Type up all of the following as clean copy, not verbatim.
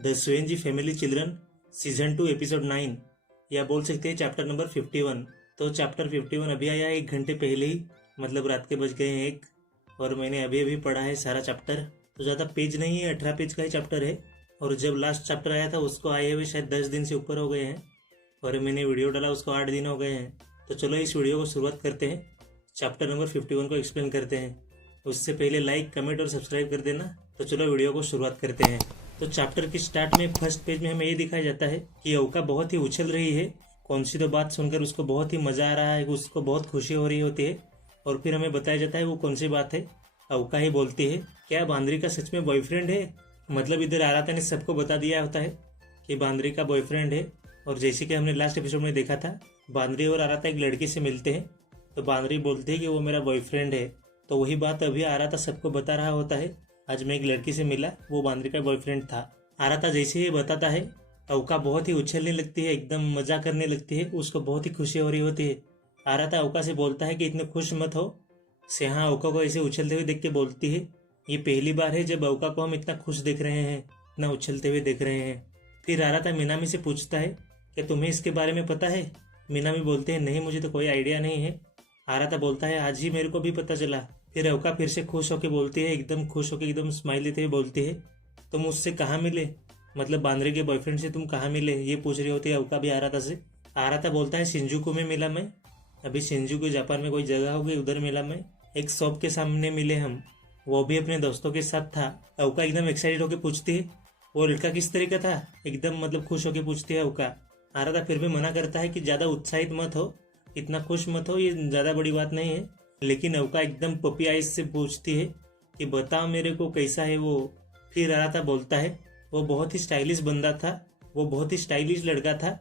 The सुएंजी family children season 2 episode 9 या बोल सकते हैं चैप्टर नंबर 51। तो चैप्टर 51 अभी आया 1 घंटे पहले ही, मतलब रात के बज गए हैं 1, और मैंने अभी अभी पढ़ा है सारा चैप्टर। तो ज़्यादा पेज नहीं है, 18 पेज का ही चैप्टर है। और जब लास्ट चैप्टर आया था उसको आए हुए शायद 10 दिन से ऊपर हो गए हैं, और मैंने वीडियो डाला उसको 8 दिन हो गए हैं। तो चलो इस वीडियो को शुरुआत करते हैं, चैप्टर नंबर 51 को एक्सप्लेन करते हैं। उससे पहले लाइक, कमेंट और सब्सक्राइब कर देना। तो चलो वीडियो को शुरुआत करते हैं। तो चैप्टर के स्टार्ट में फर्स्ट पेज में हमें ये दिखाया जाता है कि अवका बहुत ही उछल रही है। कौन सी तो बात सुनकर उसको बहुत ही मजा आ रहा है, उसको बहुत खुशी हो रही होती है। और फिर हमें बताया जाता है वो कौन सी बात है। अवका ही बोलती है, क्या बांद्री का सच में बॉयफ्रेंड है? मतलब इधर आराता ने सबको बता दिया होता है कि बांद्री का बॉयफ्रेंड है। और जैसे कि हमने लास्ट एपिसोड में देखा था, बांद्री और आराता एक लड़की से मिलते हैं, तो बांद्री बोलती है कि वो मेरा बॉयफ्रेंड है। तो वही बात अभी आराता सबको बता रहा होता है, आज मैं एक लड़की से मिला, वो बांद्री का बॉयफ्रेंड था। आराता जैसे ही बताता है, अवका बहुत ही उछलने लगती है, एकदम मजा करने लगती है, उसको बहुत ही खुशी हो रही होती है। आराता अवका से बोलता है कि इतने खुश मत हो। सेहा अवका को ऐसे उछलते हुए देख के बोलती है, ये पहली बार है जब अवका को हम इतना खुश देख रहे हैं, इतना उछलते हुए देख रहे हैं। फिर आराता मीनामी से पूछता है कि तुम्हें इसके बारे में पता है? मीनामी बोलते हैं, नहीं मुझे तो कोई आइडिया नहीं है। आराता बोलता है, आज ही मेरे को भी पता चला। फिर अवका फिर से खुश होकर बोलती है, एकदम खुश होकर एकदम स्माइल देते हुए बोलती है, तुम उससे कहाँ मिले? मतलब बांद्रे के बॉयफ्रेंड से तुम कहाँ मिले, ये पूछ रही होती है अवका भी आराता से। आराता बोलता है, शिंजुकू में मिला मैं। अभी शिंजुकू जापान में कोई जगह होगी, उधर मिला मैं। एक शॉप के सामने मिले हम, वो भी अपने दोस्तों के साथ था। अवका एकदम एक्साइटेड होकर पूछती है, वो लड़का किस तरह का था? एकदम मतलब खुश होकर पूछती है अवका। आराता फिर भी मना करता है कि ज़्यादा उत्साहित मत हो, इतना खुश मत हो, ये ज़्यादा बड़ी बात नहीं है। लेकिन अवका एकदम पपी आइज से पूछती है कि बताओ मेरे को कैसा है वो। फिर आराता बोलता है, वो बहुत ही स्टाइलिश बंदा था, वो बहुत ही स्टाइलिश लड़का था,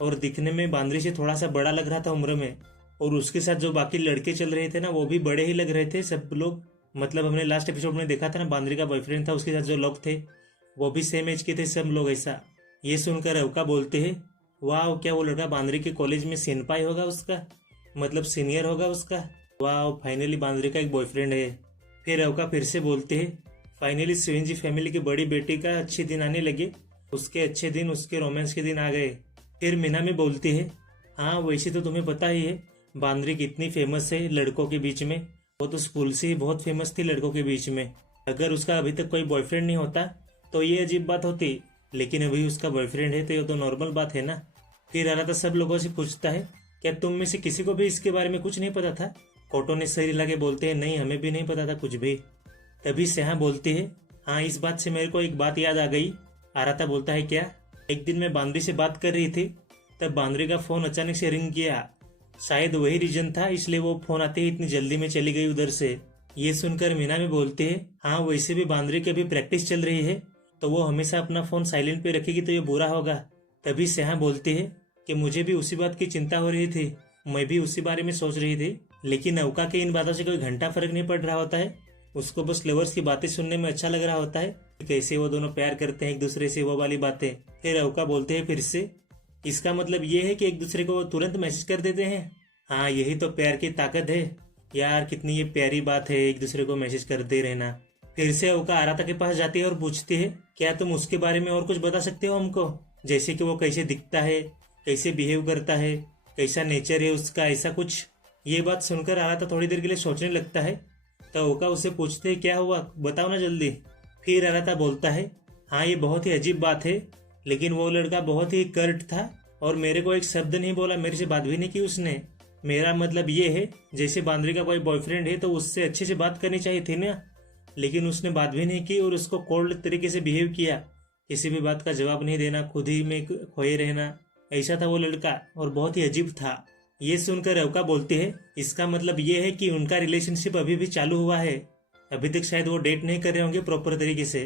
और दिखने में बांद्री से थोड़ा सा बड़ा लग रहा था उम्र में। और उसके साथ जो बाकी लड़के चल रहे थे ना, वो भी बड़े ही लग रहे थे सब लोग। मतलब हमने लास्ट एपिसोड में देखा था ना, बांद्री का बॉयफ्रेंड था, उसके साथ जो लोग थे वो भी सेम एज के थे सब लोग ऐसा। ये सुनकर अवका बोलते हैं, वाह क्या वो लड़का बांद्री के कॉलेज में सेनपाई होगा उसका, मतलब सीनियर होगा उसका। वाह फाइनली बांद्री का एक बॉयफ्रेंड है। फिर अवका फिर से बोलते हैं, फाइनली सुएंजी फैमिली की बड़ी बेटी का अच्छे दिन आने लगे, उसके अच्छे दिन, उसके रोमांस के दिन आ गए। फिर मीनामी बोलती है, हाँ वैसे तो तुम्हें पता ही है बांद्री कितनी फेमस है लड़कों के बीच में, वो तो स्कूल से ही बहुत फेमस थी लड़कों के बीच में। अगर उसका अभी तक कोई बॉयफ्रेंड नहीं होता तो ये अजीब बात होती, लेकिन अभी उसका बॉयफ्रेंड है तो ये तो नॉर्मल बात है ना। फिर आराता सब लोगों से पूछता है, क्या तुम में से किसी को भी इसके बारे में कुछ नहीं पता था? कोटो ने सर हिला के बोलते हैं, नहीं हमें भी नहीं पता था कुछ भी। तभी सेहा बोलती है, हाँ इस बात से मेरे को एक बात याद आ गई। आराता बोलता है, क्या? एक दिन मैं बांद्री से बात कर रही थी, तब बांद्री का फोन अचानक से रिंग किया, शायद वही रीजन था, इसलिए वो फोन आते ही इतनी जल्दी में चली गई उधर से। ये सुनकर मीनामी बोलते हैं, हाँ वैसे भी बांद्री की अभी प्रैक्टिस चल रही है, तो वो हमेशा अपना फोन साइलेंट पे रखेगी तो ये बुरा होगा। तभी सेहा बोलती है कि मुझे भी उसी बात की चिंता हो रही थी, मैं भी उसी बारे में सोच रही थी। लेकिन अवका के इन बातों से कोई घंटा फर्क नहीं पड़ रहा होता है, उसको बस लवर्स की बातें सुनने में अच्छा लग रहा होता है, कैसे वो दोनों प्यार करते हैं एक दूसरे से, वो वाली बातें। फिर अवका बोलते हैं फिर से, इसका मतलब ये है कि एक दूसरे को तुरंत मैसेज कर देते हैं? हाँ यही तो प्यार की ताकत है यार, कितनी ये प्यारी बात है एक दूसरे को मैसेज करते रहना। फिर से अवका आराता के पास जाती है और पूछती है, क्या तुम उसके बारे में और कुछ बता सकते हो हमको, जैसे कि वो कैसे दिखता है, कैसे बिहेव करता है, कैसा नेचर है उसका, ऐसा कुछ। ये बात सुनकर आराता थोड़ी देर के लिए सोचने लगता है। तो अवका उससे पूछते है, क्या हुआ बताओ ना जल्दी। फिर आराता बोलता है, हाँ ये बहुत ही अजीब बात है, लेकिन वो लड़का बहुत ही कर्ट था और मेरे को एक शब्द नहीं बोला, मेरे से बात भी नहीं की उसने। मेरा मतलब ये है, जैसे बांद्री का कोई बॉयफ्रेंड है तो उससे अच्छे से बात करनी चाहिए थी ना, लेकिन उसने बात भी नहीं की और उसको कोल्ड तरीके से बिहेव किया, किसी भी बात का जवाब नहीं देना, खुद ही में खोए रहना, ऐसा था वो लड़का और बहुत ही अजीब था। ये सुनकर अवका बोलती है, इसका मतलब ये है कि उनका रिलेशनशिप अभी भी चालू हुआ है, अभी तक शायद वो डेट नहीं कर रहे होंगे प्रॉपर तरीके से।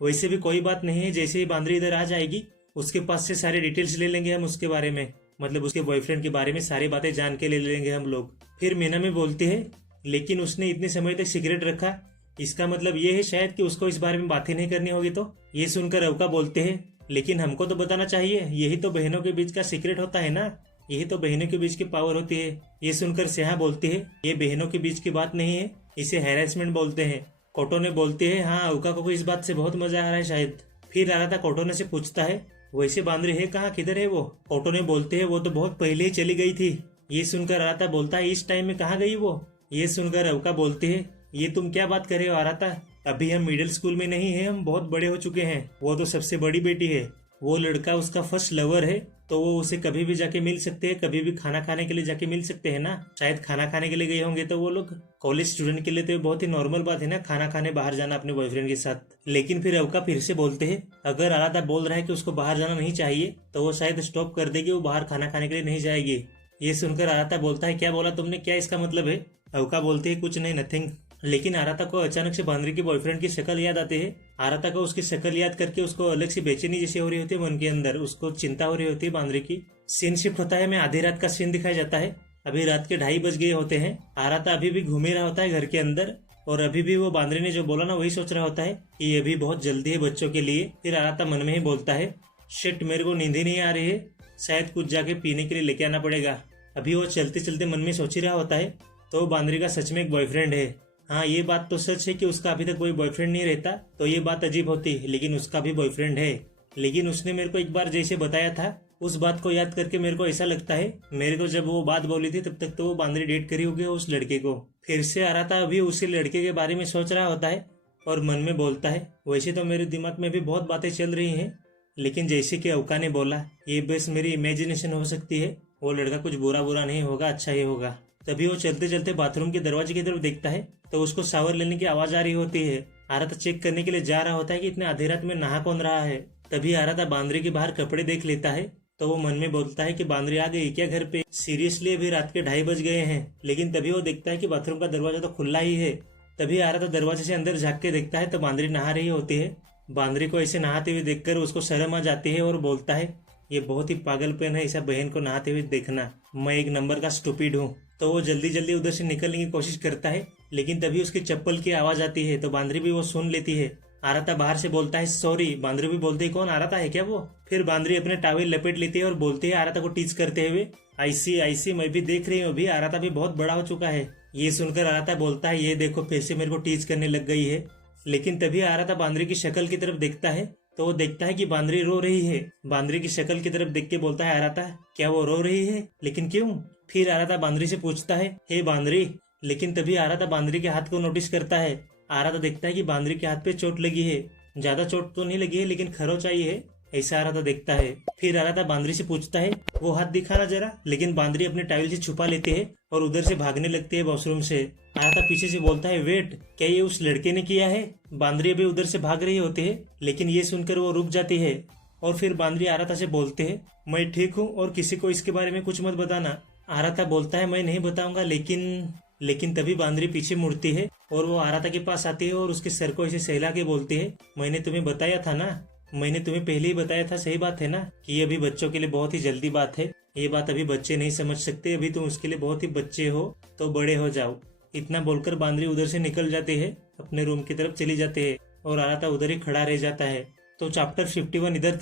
वैसे भी कोई बात नहीं है, जैसे ही बांद्री इधर आ जाएगी उसके पास से सारे डिटेल्स ले लेंगे हम उसके बारे में, मतलब उसके बॉयफ्रेंड के बारे में सारी बातें जान के ले लेंगे हम लोग। फिर मीनामी बोलती है, लेकिन उसने इतने समय तक सीक्रेट रखा, इसका मतलब ये है शायद कि उसको इस बारे में बातें नहीं करनी होगी। तो ये सुनकर अवका बोलते हैं, लेकिन हमको तो बताना चाहिए, यही तो बहनों के बीच का सीक्रेट होता है ना, यही तो बहनों के बीच की पावर होती है। ये सुनकर सेहा बोलती है, ये बहनों के बीच की बात नहीं है, इसे हैरेसमेंट बोलते हैं। कोटो ने बोलते हैं, हाँ अवका को इस बात से बहुत मजा आ रहा है शायद। फिर आराता कोटोने से पूछता है, वैसे बांद्री है कहाँ, किधर है वो? कोटोने बोलते हैं, वो तो बहुत पहले ही चली गई थी। ये सुनकर आराता बोलता है, इस टाइम में कहाँ गई वो? ये सुनकर अवका बोलते है, ये तुम क्या बात कर रहे हो आराता, अभी हम मिडिल स्कूल में नहीं है, हम बहुत बड़े हो चुके हैं। वो तो सबसे बड़ी बेटी है, वो लड़का उसका फर्स्ट लवर है, तो वो उसे कभी भी जाके मिल सकते हैं, कभी भी खाना खाने के लिए जाके मिल सकते हैं ना। शायद खाना खाने के लिए गए होंगे तो वो लोग। कॉलेज स्टूडेंट के लिए तो ये बहुत ही नॉर्मल बात है ना, खाना खाने बाहर जाना अपने बॉयफ्रेंड के साथ। लेकिन फिर अवका फिर से बोलते हैं, अगर आराधा बोल रहा है कि उसको बाहर जाना नहीं चाहिए तो वो शायद स्टॉप कर देगी, वो बाहर खाना खाने के लिए नहीं जाएगी। ये सुनकर आराधा बोलता है, क्या बोला तुमने, क्या इसका मतलब है? अवका बोलते है, कुछ नहीं, नथिंग। लेकिन आराता को अचानक से बांद्री के बॉयफ्रेंड की शक्ल याद आती है। आराता को उसकी शक्ल याद करके उसको अलग से बेचैनी जैसी हो रही होती है मन के अंदर, उसको चिंता हो रही होती है बांद्री की। सीन शिफ्ट होता है, मैं आधी रात का सीन दिखाया जाता है। अभी रात के 2:30 बज गए होते हैं। आराता अभी भी घूम रहा होता है घर के अंदर, और अभी भी वो बांद्री ने जो बोला ना वही सोच रहा होता है कि ये अभी बहुत जल्दी है बच्चों के लिए। फिर आराता मन में ही बोलता है, शिट, मेरे को नींद ही नहीं आ रही है, शायद कुछ जाके पीने के लिए लेके आना पड़ेगा। अभी वो चलते चलते मन में सोच ही रहा होता है तो बांद्री का सच में एक बॉयफ्रेंड है। हाँ, ये बात तो सच है कि उसका अभी तक कोई बॉयफ्रेंड नहीं रहता, तो ये बात अजीब होती, लेकिन उसका भी बॉयफ्रेंड है। लेकिन उसने मेरे को एक बार जैसे बताया था, उस बात को याद करके मेरे को ऐसा लगता है, मेरे को जब वो बात बोली थी तब तक तो वो बांद्री डेट करी होगी उस लड़के को। फिर से आराता अभी उसी लड़के के बारे में सोच रहा होता है और मन में बोलता है, वैसे तो मेरे दिमाग में भी बहुत बातें चल रही हैं, लेकिन जैसे कि अवका ने बोला, ये बस मेरी इमेजिनेशन हो सकती है, वो लड़का कुछ बुरा नहीं होगा, अच्छा ही होगा। तभी वो चलते चलते बाथरूम के दरवाजे की तरफ देखता है तो उसको शावर लेने की आवाज आ रही होती है। आराता चेक करने के लिए जा रहा होता है कि इतने आधी रात में नहा कौन रहा है। तभी आराता बांद्री के बाहर कपड़े देख लेता है, तो वो मन में बोलता है कि बांद्री आ गई क्या घर पे, सीरियसली अभी रात के 2:30 बज गए हैं। लेकिन तभी वो देखता है कि बाथरूम का दरवाजा तो खुला ही है। तभी आराता दरवाजे से अंदर झाँक के देखता है तो बांद्री नहा रही होती है। बांद्री को ऐसे नहाते हुए देखकर उसको शर्म आ जाती है और बोलता है, ये बहुत ही पागलपन है ऐसा बहन को नहाते हुए देखना, मैं एक नंबर का स्टूपिड हूँ। तो वो जल्दी जल्दी उधर से निकलने की कोशिश करता है, लेकिन तभी उसकी चप्पल की आवाज आती है तो बांद्री भी वो सुन लेती है। आराता बाहर से बोलता है, सॉरी। बांद्री भी बोलती है, कौन, आराता है क्या वो? फिर बांद्री अपने टावल लपेट लेती है और बोलती है आराता को टीच करते हुए, आईसी मैं भी देख रही हूँ, अभी आराता भी बहुत बड़ा हो चुका है। ये सुनकर आराता बोलता है, ये देखो फिर से मेरे को टीच करने लग गई है। लेकिन तभी आराता बांद्री की शक्ल की तरफ देखता है तो वो देखता है कि बांद्री रो रही है। बांद्री की शक्ल की तरफ देख के बोलता है, आराता क्या वो रो रही है, लेकिन क्यों? फिर आराता बांद्री से पूछता है, हे बांद्री। लेकिन तभी आराता बांद्री के हाथ को नोटिस करता है। आराता देखता है कि बांद्री के हाथ पे चोट लगी है, ज्यादा चोट तो नहीं लगी है लेकिन खरोच आई है, ऐसा आराता देखता है। फिर आराता बांद्री से पूछता है, वो हाथ दिखाना जरा। लेकिन बांद्री अपने टावल से छुपा लेते है और उधर से भागने लगती है वॉशरूम से। आराता पीछे से बोलता है, वेट, क्या ये उस लड़के ने किया है? बांद्री अभी उधर से भाग रही होती है, लेकिन ये सुनकर वो रुक जाती है। और फिर बांद्री आराता से बोलते है, मैं ठीक हूँ और किसी को इसके बारे में कुछ मत बताना। आराता बोलता है, मैं नहीं बताऊंगा, लेकिन तभी बांद्री पीछे मुड़ती है और वो आराता के पास आती है और उसके सर को ऐसे सहला के बोलती है, मैंने तुम्हें बताया था ना, मैंने तुम्हें पहले ही बताया था, सही बात है ना, कि ये अभी बच्चों के लिए बहुत ही जल्दी बात है, ये बात अभी बच्चे नहीं समझ सकते, अभी तुम उसके लिए बहुत ही बच्चे हो, तो बड़े हो जाओ। इतना बोलकर बांद्री उधर से निकल जाते हैं, अपने रूम की तरफ चली जाते हैं और आराता उधर ही खड़ा रह जाता है। तो चैप्टर 51 इधर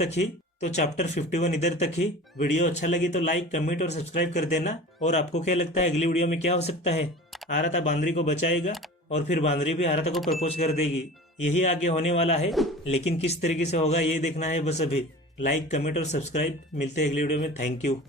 तक ही। वीडियो अच्छा लगी तो लाइक, कमेंट और सब्सक्राइब कर देना। और आपको क्या लगता है अगली वीडियो में क्या हो सकता है? आराता बांद्री को बचाएगा और फिर बांद्री भी आराता को प्रपोज कर देगी, यही आगे होने वाला है। लेकिन किस तरीके से होगा ये देखना है बस अभी। लाइक, कमेंट और सब्सक्राइब। मिलते हैं अगली वीडियो में। Thank you.